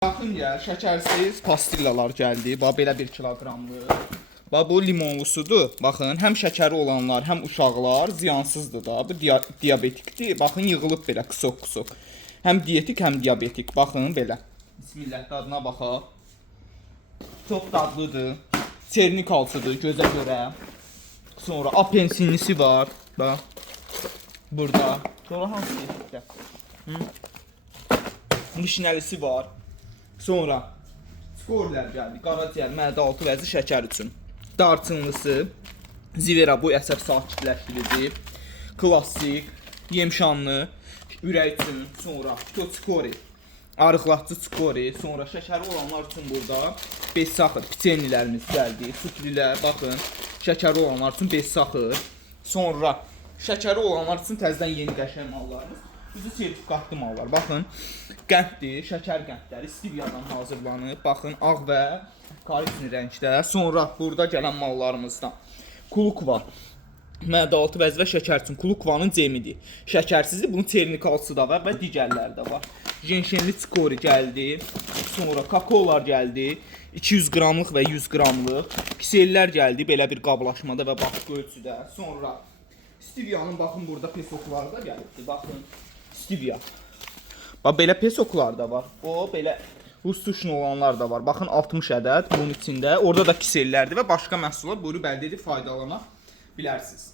Baxın gəl, şəkərsiz pastillalar gəldi. Bax belə 1 kiloqramlıq. Bax bu limonlusudur. Baxın, həm şəkəri olanlar, həm uşaqlar ziyansızdır da. Bu diabetikdir. Baxın, yığılıb belə qısıq-qısıq. Həm dietik, həm diabetik. Baxın belə. Bismillah, dadına baxaq. Çox dadlıdır. Çernikalsıdır gözə görə. Sonra apensinlisi var. Bax. Burada. Sonra hansı yeşikdə? Vişnəlisi var. Sonra skorlər gəldi. Qaraciyər, mədə altı vəzi şəkər üçün. Darçınlısı, zivera bu əsəb sakitləşdirici, klassik, yemşanlı, ürək üçün, sonra fitoçikori, arıqlatçı çikori, sonra şəkəri olanlar üçün burada bes-saxır, piçenilərimiz gəldi, suklilər, baxın, şəkəri olanlar üçün bes-saxır, sonra şəkəri olanlar üçün təzədən yeni qəşəng mallarımız. Bizi sertifikatlı mallar. Baxın, qənddir, şəkər qəndləri stiviyadan hazırlanıb. Baxın, ağ və korичnevli rəngdə. Sonra burada gələn mallarımızdan kulukva. Mədə-altı vəzi və şəkər üçün kulukvanın cemidir. Şəkərsizdir, bunun çernikalsı da var və digərləri də var. Jenşenli çikori gəldi. Sonra kakaolar gəldi. 200 qramlıq və 100 qramlıq. Kisellər gəldi belə bir qablaşmada və başqa ölçüdə. Sonra stiviyanın baxın burada pesokları da gəlibdir. Baxın. Stevia. Bax belə pesoklar da var. O belə rus tuşlu olanlar da var. Baxın 60 ədəd bunun içində. Orada da kisellərdir və başqa məhsullar buyurub əldə edib faydalana bilərsiniz.